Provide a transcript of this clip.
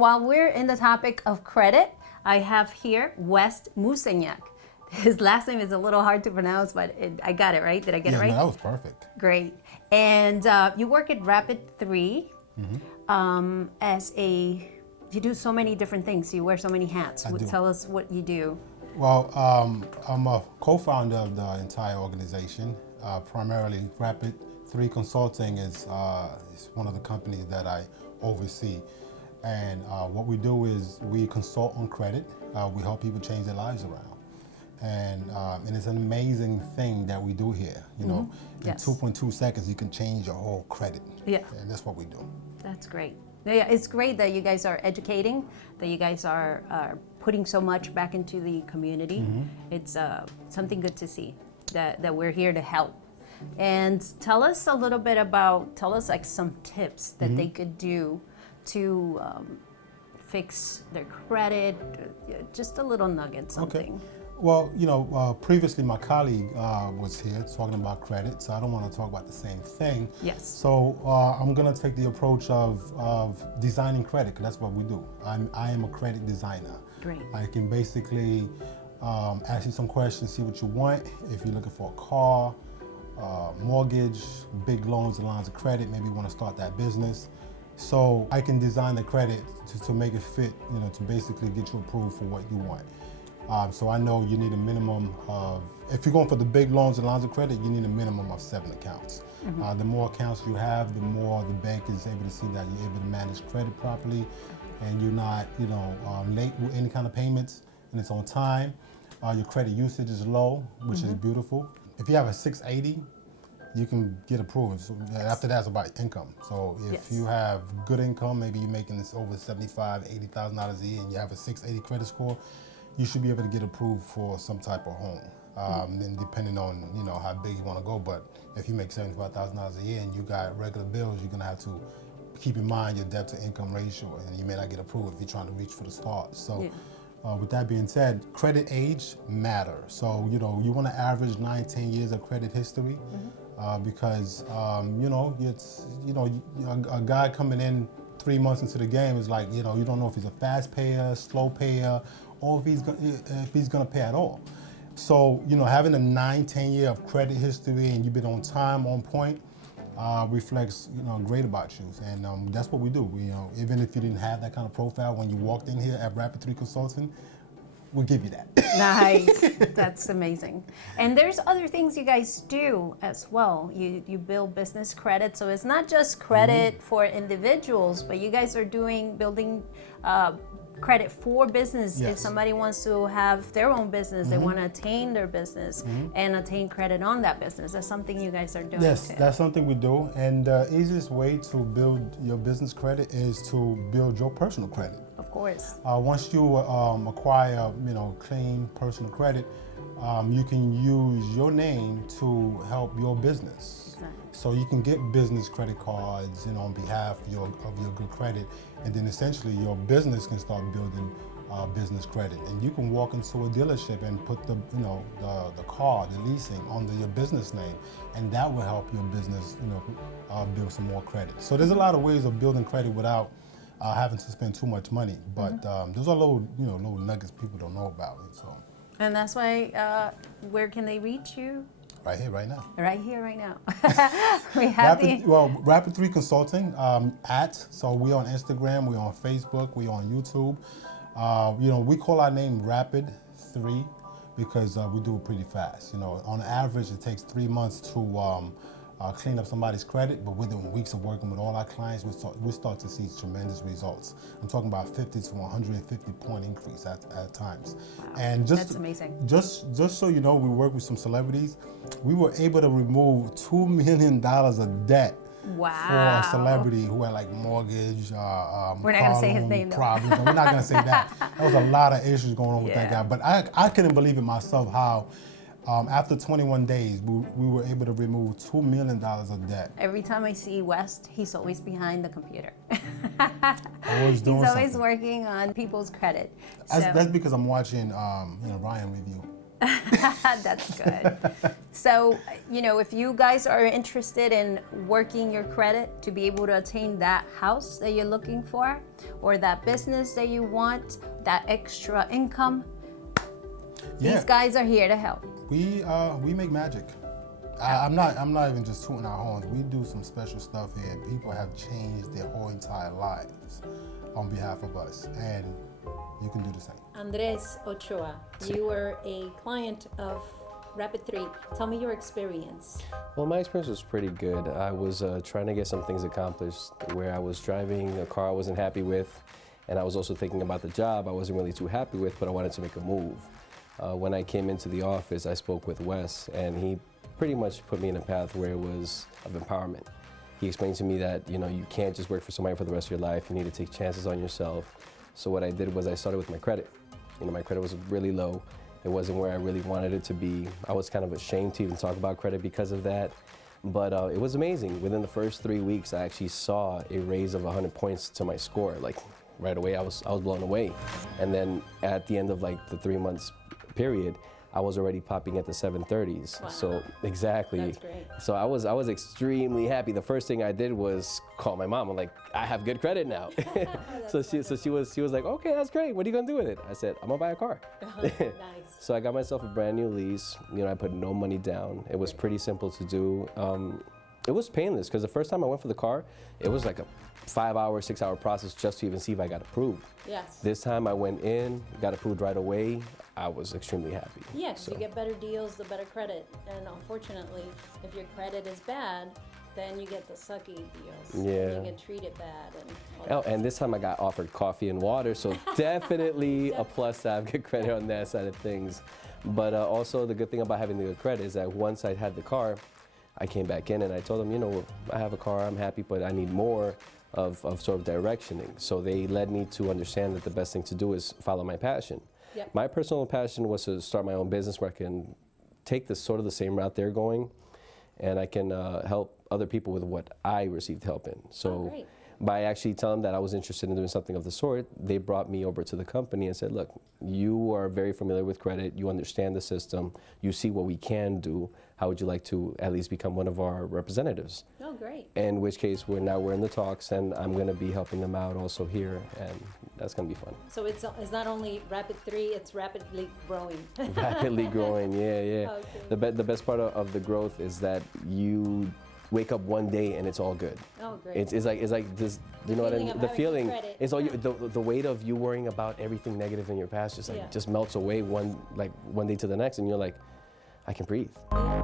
And while we're in the topic of credit, I have here West Musenyak. His last name is a little hard to pronounce, but I got it right. Did I get it right? Yeah, that was perfect. Great. And you work at Rapid 3 you do so many different things. You wear so many hats. Tell us what you do. Well, I'm a co-founder of the entire organization. Primarily, Rapid 3 Consulting is one of the companies that I oversee. And what we do is we consult on credit. We help people change their lives around. And it's an amazing thing that we do here. You know, in 2.2 seconds, you can change your whole credit. Yeah. And that's what we do. That's great. Yeah, it's great that you guys are educating, that you guys are putting so much back into the community. It's something good to see that we're here to help. And tell us a little bit tell us like some tips that they could do to fix their credit, just a little nugget, something. Okay. Well, you know, previously my colleague was here talking about credit, so I don't want to talk about the same thing. Yes. So I'm going to take the approach of designing credit, because that's what we do. I am a credit designer. Great. I can basically ask you some questions, see what you want. If you're looking for a car, mortgage, big loans and lines of credit, maybe you want to start that business. So I can design the credit to make it fit, you know, to basically get you approved for what you want. So I know you need a minimum of, if you're going for the big loans and lines of credit, you need a minimum of 7 accounts. The more accounts you have, the more the bank is able to see that you're able to manage credit properly and you're not, you know, late with any kind of payments and it's on time. Your credit usage is low, which is beautiful. If you have a 680, you can get approved. So after that, it's about income. So if you have good income, maybe you're making this over $75,000, $80,000 a year and you have a 680 credit score, you should be able to get approved for some type of home. Then depending on, you know, how big you want to go, but if you make $75,000 a year and you got regular bills, you're gonna have to keep in mind your debt to income ratio, and you may not get approved if you're trying to reach for the stars. So with that being said, credit age matters. So, you know, you want to average 9-10 years of credit history because, you know, it's, you know, a guy coming in 3 months into the game is like, you know, you don't know if he's a fast payer, slow payer, or if he's gonna pay at all. So, you know, having a 9-10 year of credit history and you've been on time, on point, reflects, you know, great about you. And that's what we do. We, you know, even if you didn't have that kind of profile when you walked in here at Rapid 3 Consulting, we'll give you that. Nice. That's amazing. And there's other things you guys do as well. You build business credit, so it's not just credit for individuals, but you guys are building credit for business. If somebody wants to have their own business, they want to attain their business and attain credit on that business. That's something you guys are doing Yes, too. that's something we do. And the easiest way to build your business credit is to build your personal credit. Of course. Once you acquire, you know, clean personal credit, you can use your name to help your business. So you can get business credit cards, you know, on behalf of your good credit, and then essentially your business can start building business credit. And you can walk into a dealership and put the, you know, the car, the leasing under your business name, and that will help your business, you know, build some more credit. So there's a lot of ways of building credit without having to spend too much money, but those are little nuggets people don't know about. So. And that's why, where can they reach you? Right here, right now. Right here, right now. We have Rapid 3 Consulting so we're on Instagram, we're on Facebook, we're on YouTube. You know, we call our name Rapid 3 because we do it pretty fast. You know, on average, it takes 3 months to clean up somebody's credit, but within weeks of working with all our clients, we start to see tremendous results. I'm talking about 50 to 150 point increase at times. Wow. And that's amazing. Just so you know, we work with some celebrities. We were able to remove $2 million of debt for a celebrity who had like mortgage, we're not going to say his name, problems. We're not going to say that. There was a lot of issues going on with that guy. But I couldn't believe it myself how after 21 days, we were able to remove $2 million of debt. Every time I see West, he's always behind the computer. Always doing He's always something. working on people's credit. That's because I'm watching, you know, Ryan review. That's good. So, if you guys are interested in working your credit to be able to attain that house that you're looking for, or that business that you want, that extra income, these guys are here to help. We make magic. I'm not even just tooting our horns. We do some special stuff here. People have changed their whole entire lives on behalf of us, and you can do the same. Andres Ochoa, you were a client of Rapid 3. Tell me your experience. Well, my experience was pretty good. I was trying to get some things accomplished where I was driving a car I wasn't happy with, and I was also thinking about the job I wasn't really too happy with, but I wanted to make a move. When I came into the office, I spoke with Wes, and he pretty much put me in a path where it was of empowerment. He explained to me that, you can't just work for somebody for the rest of your life. You need to take chances on yourself. So what I did was I started with my credit. My credit was really low. It wasn't where I really wanted it to be. I was kind of ashamed to even talk about credit because of that. But it was amazing. Within the first 3 weeks, I actually saw a raise of 100 points to my score. Like right away, I was blown away. And then at the end of like the 3 months period, I was already popping at the 730s. Wow. So exactly. That's great. So I was extremely happy. The first thing I did was call my mom. I'm like, I have good credit now. so she was like, okay, that's great. What are you gonna do with it? I said, I'm gonna buy a car. Nice. So I got myself a brand new lease. I put no money down. It was pretty simple to do. It was painless because the first time I went for the car, it was like a 5-hour, 6-hour process just to even see if I got approved. Yes. This time I went in, got approved right away. I was extremely happy. Yes, So- you get better deals, the better credit. And unfortunately, if your credit is bad, then you get the sucky deals. Yeah. You get treated bad. And all Oh, that. and this time I got offered coffee and water, so definitely a plus to have good credit on that side of things. But also the good thing about having the good credit is that once I had the car, I came back in and I told them, I have a car, I'm happy, but I need more of sort of directioning. So they led me to understand that the best thing to do is follow my passion. Yep. My personal passion was to start my own business where I can take this sort of the same route they're going, and I can help other people with what I received help in. So great. by actually telling them that I was interested in doing something of the sort, they brought me over to the company and said, look, you are very familiar with credit, you understand the system, you see what we can do, how would you like to at least become one of our representatives? Oh, great. In which case, we're in the talks, and I'm going to be helping them out also here, and that's going to be fun. So it's not only Rapid 3, it's rapidly growing. Rapidly growing, yeah. Okay. The best part of the growth is that you wake up one day and it's all good. Oh, great. It's like this, you know what I feeling mean? of The having feeling credit, is all yeah. the weight of you worrying about everything negative in your past just melts away one day to the next, and you're like, I can breathe. Yeah.